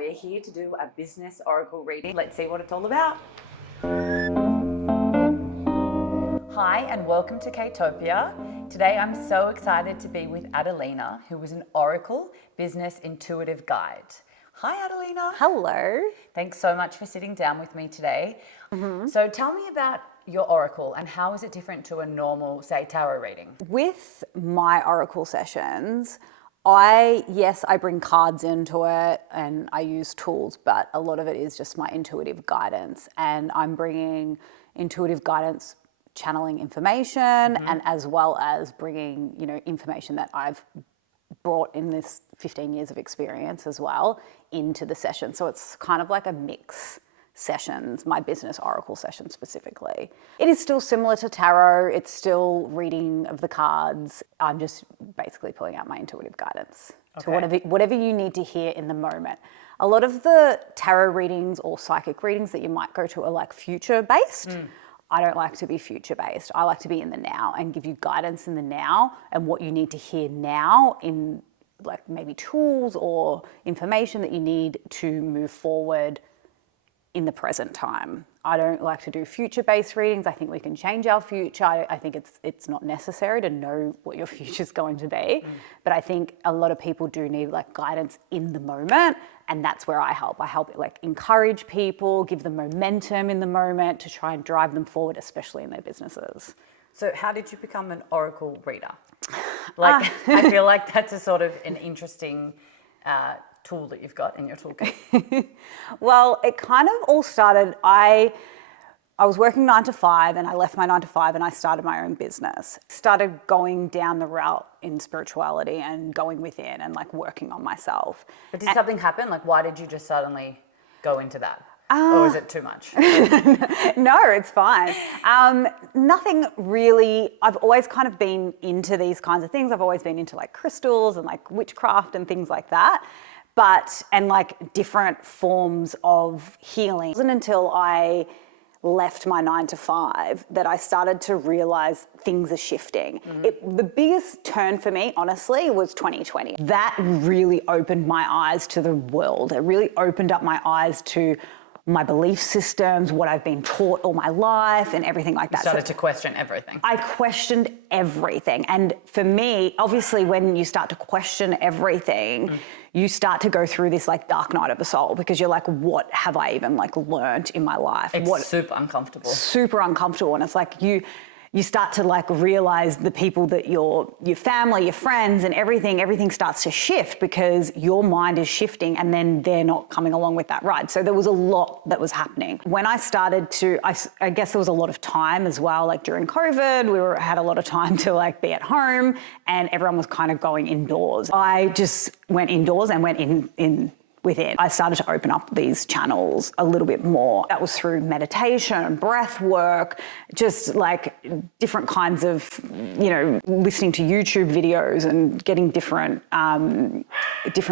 we're here to do a business oracle reading. Let's see what it's all about. Hi, and welcome to Ktopia. Today I'm so excited to be with Adelina, who is an oracle business intuitive guide. Hi, Adelina. Hello. Thanks so much for sitting down with me today. So tell me about your oracle and how is it different to a normal, say, tarot reading? With my oracle sessions, I bring cards into it and I use tools, but a lot of it is just my intuitive guidance, and I'm bringing intuitive guidance, channeling information, and as well as bringing, information that I've brought in this 15 years of experience as well into the session. So it's kind of like a mix sessions, my business oracle session specifically. It is still similar to tarot. It's still reading of the cards. I'm just basically pulling out my intuitive guidance to whatever you need to hear in the moment. A lot of the tarot readings or psychic readings that you might go to are like future based. I don't like to be future based. I like to be in the now and give you guidance in the now and what you need to hear now in like maybe tools or information that you need to move forward in the present time. I don't like to do future-based readings. I think we can change our future. I think it's not necessary to know what your future is going to be. But I think a lot of people do need like guidance in the moment, and that's where I help. I help like encourage people, give them momentum in the moment to try and drive them forward, especially in their businesses. So how did you become an oracle reader? I feel like that's a sort of an interesting tool that you've got in your toolkit. Well, it kind of all started, I was working 9 to 5 and I left my 9 to 5 and I started my own business. Started going down the route in spirituality and going within and like working on myself. But did something happen? Like, why did you just suddenly go into that? Or is it too much? No, it's fine. Nothing really. I've always kind of been into these kinds of things. I've always been into like crystals and like witchcraft and things like that. And like different forms of healing. It wasn't until I left my 9 to 5 that I started to realize things are shifting. The biggest turn for me, honestly, was 2020. That really opened my eyes to the world. It really opened up my eyes to my belief systems, what I've been taught all my life and everything like that. You started to question everything. I questioned everything. And for me, obviously when you start to question everything, you start to go through this like dark night of the soul, because you're like, what have I even like learned in my life? It's super uncomfortable. Super uncomfortable. And it's like you start to like realize the people that your family, your friends and everything starts to shift because your mind is shifting and then they're not coming along with that ride. So there was a lot that was happening. When I started to, I guess there was a lot of time as well, like during COVID, we had a lot of time to like be at home and everyone was kind of going indoors. I just went indoors and went in within. I started to open up these channels a little bit more. That was through meditation, breath work, just like different kinds of, listening to YouTube videos and getting different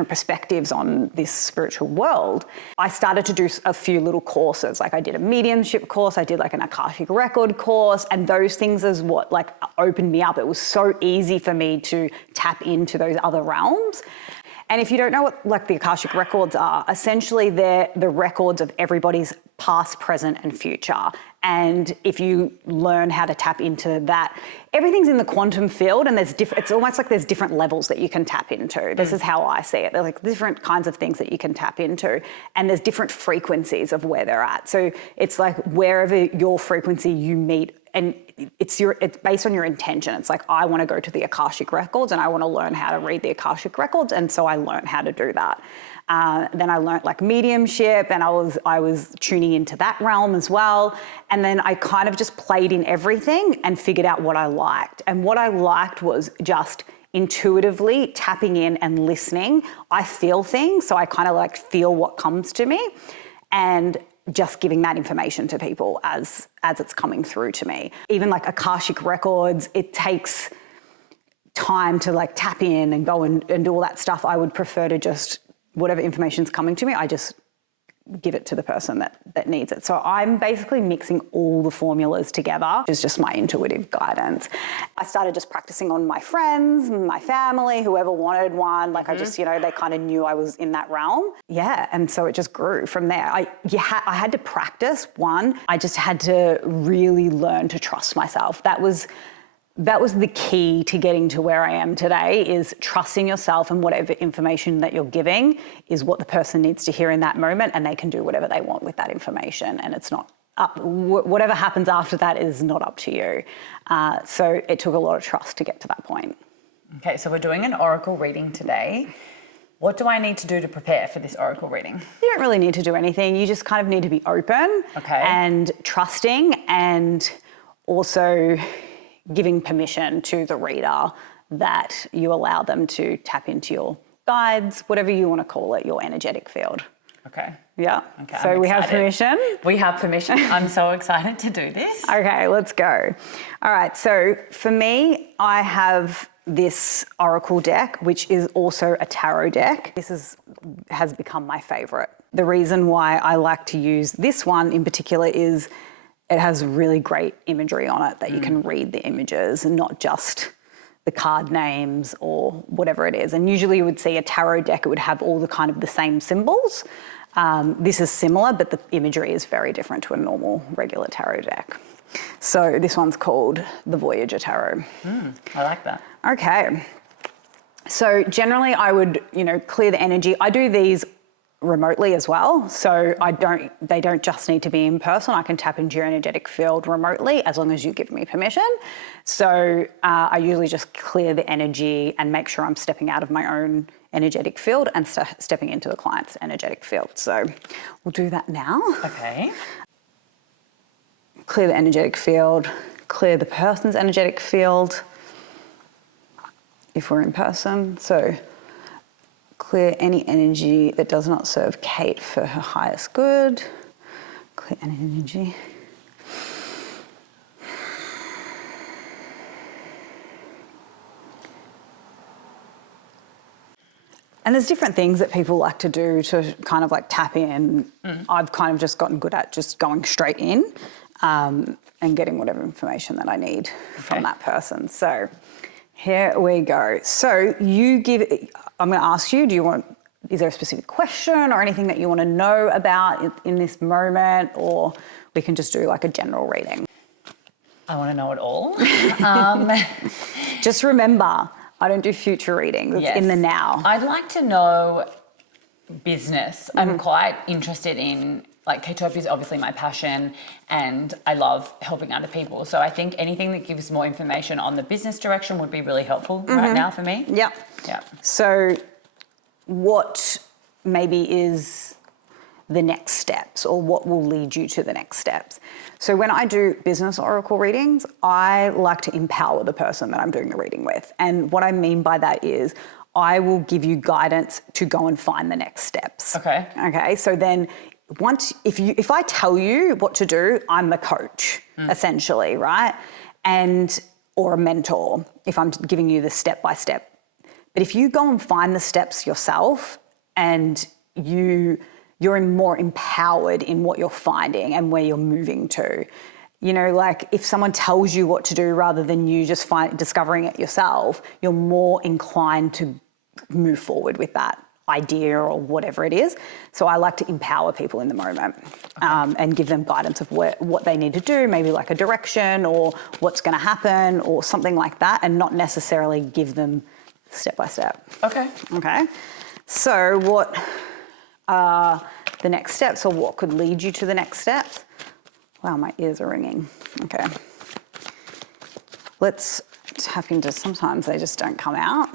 perspectives on this spiritual world. I started to do a few little courses. Like I did a mediumship course, I did like an Akashic record course, and those things is what like opened me up. It was so easy for me to tap into those other realms. And if you don't know what like the Akashic records are, essentially they're the records of everybody's past, present, and future. And if you learn how to tap into that, everything's in the quantum field, and it's almost like there's different levels that you can tap into. This is how I see it. There's like different kinds of things that you can tap into, and there's different frequencies of where they're at. So it's like wherever your frequency you meet, and it's based on your intention. It's like, I want to go to the Akashic records and I want to learn how to read the Akashic records. And so I learned how to do that. Then I learned like mediumship, and I was tuning into that realm as well. And then I kind of just played in everything and figured out what I liked. And what I liked was just intuitively tapping in and listening. I feel things, so I kind of like feel what comes to me, and just giving that information to people as it's coming through to me. Even like Akashic records, it takes time to like tap in and go and do all that stuff. I would prefer to just, whatever information's coming to me, I just give it to the person that needs it. So I'm basically mixing all the formulas together. It's just my intuitive guidance. I started just practicing on my friends, my family, whoever wanted one. Like I just, they kind of knew I was in that realm. Yeah, and so it just grew from there. I had to practice one. I just had to really learn to trust myself. That was the key to getting to where I am today, is trusting yourself, and whatever information that you're giving is what the person needs to hear in that moment, and they can do whatever they want with that information, and it's not up. Whatever happens after that is not up to you. So it took a lot of trust to get to that point. Okay, so we're doing an oracle reading today. What do I need to do to prepare for this oracle reading? You don't really need to do anything. You just kind of need to be open and trusting, and also giving permission to the reader that you allow them to tap into your guides, whatever you want to call it, your energetic field. Okay. Yeah. Okay, so we have permission? We have permission. I'm so excited to do this. Okay, let's go. All right, so for me, I have this oracle deck, which is also a tarot deck. This has become my favorite. The reason why I like to use this one in particular is it has really great imagery on it that you can read the images and not just the card names or whatever it is. And usually you would see a tarot deck, it would have all the kind of the same symbols. This is similar, but the imagery is very different to a normal regular tarot deck. So this one's called the Voyager Tarot. I like that. Okay. So generally I would, clear the energy. I do these remotely as well. So they don't just need to be in person. I can tap into your energetic field remotely as long as you give me permission. So I usually just clear the energy and make sure I'm stepping out of my own energetic field and stepping into the client's energetic field. So we'll do that now. Okay. Clear the energetic field, clear the person's energetic field if we're in person. So clear any energy that does not serve Kate for her highest good. Clear any energy. And there's different things that people like to do to kind of like tap in. I've kind of just gotten good at just going straight in and getting whatever information that I need from that person. So here we go. So I'm going to ask you, is there a specific question or anything that you want to know about in this moment, or we can just do like a general reading? I want to know it all. Just remember, I don't do future readings. It's in the now. I'd like to know business. I'm quite interested in, like, Ktopia is obviously my passion and I love helping other people. So I think anything that gives more information on the business direction would be really helpful right now for me. Yep. Yeah. So what maybe is the next steps, or what will lead you to the next steps? So when I do business oracle readings, I like to empower the person that I'm doing the reading with. And what I mean by that is I will give you guidance to go and find the next steps. Okay. So then if I tell you what to do, I'm the coach, essentially, right? Or a mentor, if I'm giving you the step by step. But if you go and find the steps yourself and you're more empowered in what you're finding and where you're moving to. Like if someone tells you what to do rather than you just discovering it yourself, you're more inclined to move forward with that idea or whatever it is. So I like to empower people in the moment and give them guidance of what they need to do, maybe like a direction or what's going to happen or something like that, and not necessarily give them step by step. Okay. So what are the next steps, or what could lead you to the next steps? Wow, my ears are ringing. Okay. Let's tap into, sometimes they just don't come out.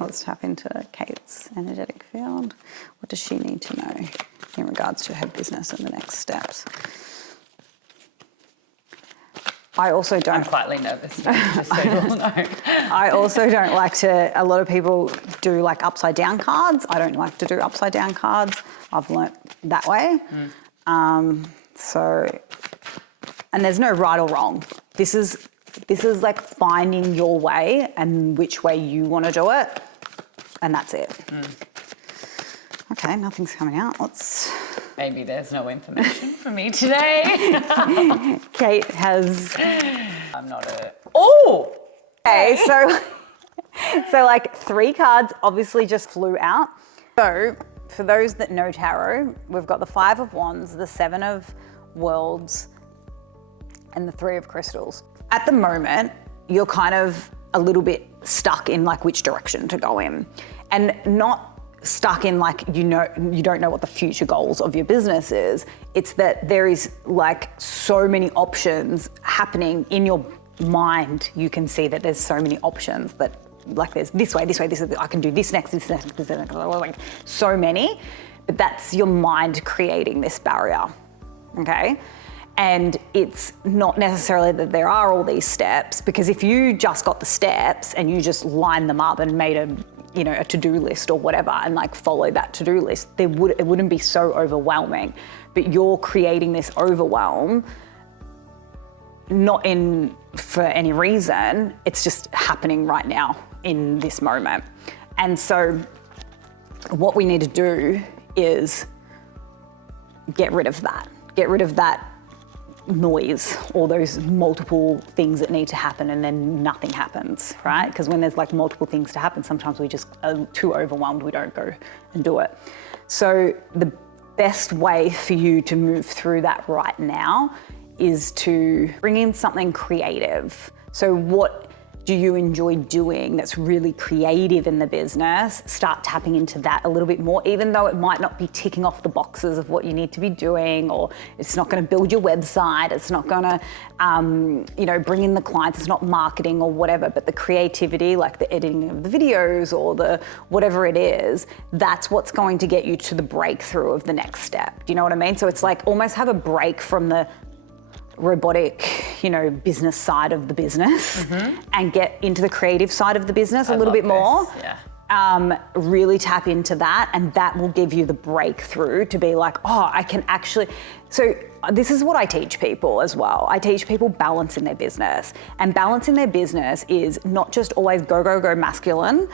Let's tap into Kate's energetic field. What does she need to know in regards to her business and the next steps? I also don't... I'm quietly nervous, just so you all know. I also don't like to... A lot of people do like upside down cards. I don't like to do upside down cards. I've learnt that way. And there's no right or wrong. This is like finding your way and which way you want to do it, and that's it. Okay, nothing's coming out. Let's maybe there's no information for me today. Kate has... I'm not a... Oh! Okay, so like 3 cards obviously just flew out. So for those that know tarot, we've got the 5 of Wands, the 7 of Worlds, and the 3 of Crystals. At the moment, you're kind of a little bit stuck in like which direction to go in, and not stuck in like, you don't know what the future goals of your business is. It's that there is like so many options happening in your mind. You can see that there's so many options, that like there's this way, I can do this next, like so many, but that's your mind creating this barrier, okay? And it's not necessarily that there are all these steps, because if you just got the steps and you just lined them up and made a to-do list or whatever, and like follow that to-do list, it wouldn't be so overwhelming. But you're creating this overwhelm, not for any reason, it's just happening right now in this moment. And so what we need to do is get rid of that noise, all those multiple things that need to happen, and then nothing happens, right? Because when there's like multiple things to happen, sometimes we just are too overwhelmed, we don't go and do it. So the best way for you to move through that right now is to bring in something creative. So what do you enjoy doing that's really creative in the business? Start tapping into that a little bit more, even though it might not be ticking off the boxes of what you need to be doing, or it's not going to build your website, it's not going to, bring in the clients, it's not marketing or whatever, but the creativity, like the editing of the videos or the whatever it is, that's what's going to get you to the breakthrough of the next step. Do you know what I mean? So it's like almost have a break from the robotic, business side of the business, and get into the creative side of the business a little bit more. Yeah. Really tap into that, and that will give you the breakthrough to be like, oh, I can actually. So this is what I teach people as well. I teach people balance in their business, and balance in their business is not just always go masculine.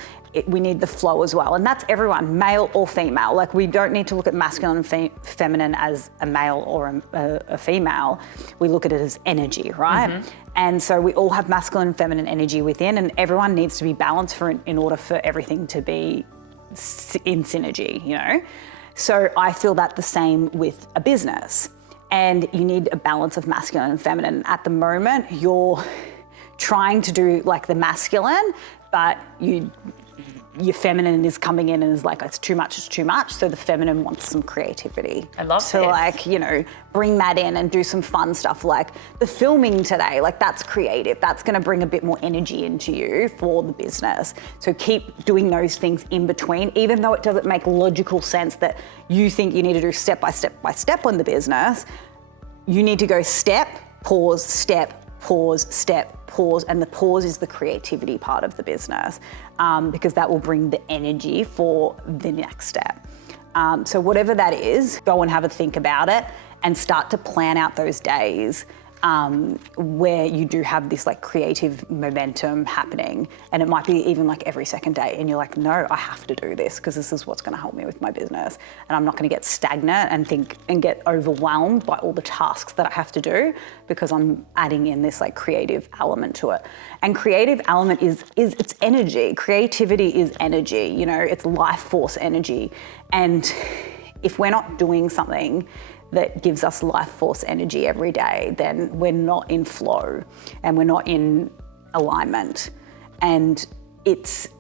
We need the flow as well, and that's everyone, male or female. Like, we don't need to look at masculine and feminine as a male or a female. We look at it as energy, right? And so we all have masculine and feminine energy within, and everyone needs to be balanced in order for everything to be in synergy, So I feel that the same with a business, and you need a balance of masculine and feminine. At the moment, you're trying to do like the masculine, but your feminine is coming in and is like, it's too much. So the feminine wants some creativity. I love to this. Bring that in and do some fun stuff, like the filming today, like that's creative. That's going to bring a bit more energy into you for the business. So keep doing those things in between, even though it doesn't make logical sense that you think you need to do step by step on the business. You need to go step, pause, step, pause, and the pause is the creativity part of the business, because that will bring the energy for the next step. So whatever that is, go and have a think about it and start to plan out those days where you do have this like creative momentum happening, and it might be even like every second day, and you're like, no, I have to do this because this is what's going to help me with my business, and I'm not going to get stagnant and get overwhelmed by all the tasks that I have to do, because I'm adding in this like creative element to it. And creative element is it's energy. Creativity is energy, it's life force energy, and if we're not doing something that gives us life force energy every day, then we're not in flow and we're not in alignment. And it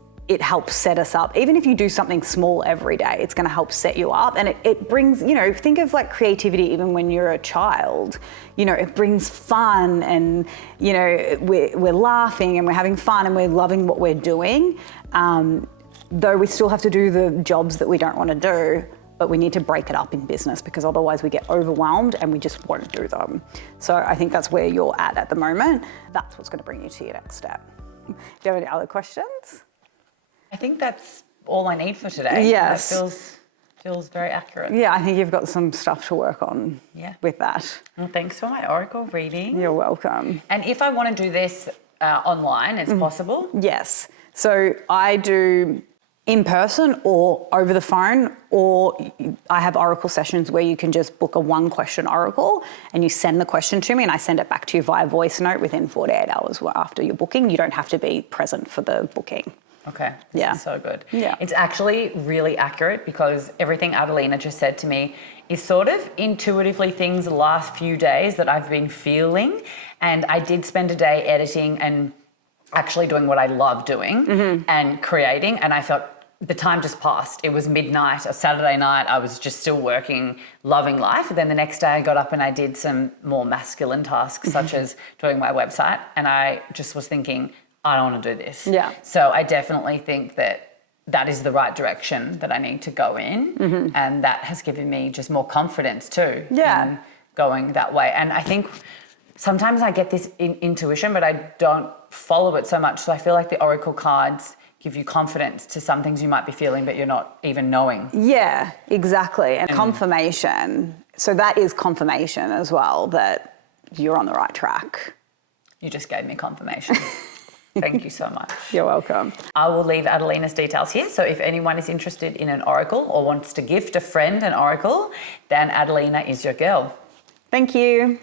helps set us up. Even if you do something small every day, it's gonna help set you up. And it brings, think of like creativity even when you're a child. It brings fun, and, we're laughing and we're having fun and we're loving what we're doing. Though we still have to do the jobs that we don't wanna do, but we need to break it up in business, because otherwise we get overwhelmed and we just won't do them. So I think that's where you're at the moment. That's what's going to bring you to your next step. Do you have any other questions? I think that's all I need for today. Yes. That feels very accurate. Yeah, I think you've got some stuff to work on with that. Well, thanks for my oracle reading. You're welcome. And if I want to do this online, it's possible? Yes. So I do in person or over the phone, or I have oracle sessions where you can just book a 1-question oracle and you send the question to me and I send it back to you via voice note within 48 hours after your booking. You don't have to be present for the booking. Okay, this is so good. Yeah. It's actually really accurate because everything Adelina just said to me is sort of intuitively things the last few days that I've been feeling. And I did spend a day editing and actually doing what I love doing and creating, and I felt the time just passed. It was midnight, a Saturday night. I was just still working, loving life. And then the next day I got up and I did some more masculine tasks, such as doing my website. And I just was thinking, I don't want to do this. Yeah. So I definitely think that is the right direction that I need to go in. And that has given me just more confidence too. Yeah. In going that way. And I think sometimes I get this intuition, but I don't follow it so much. So I feel like the oracle cards give you confidence to some things you might be feeling, but you're not even knowing. Yeah, exactly. And confirmation. So that is confirmation as well that you're on the right track. You just gave me confirmation. Thank you so much. You're welcome. I will leave Adelina's details here. So if anyone is interested in an oracle or wants to gift a friend an oracle, then Adelina is your girl. Thank you.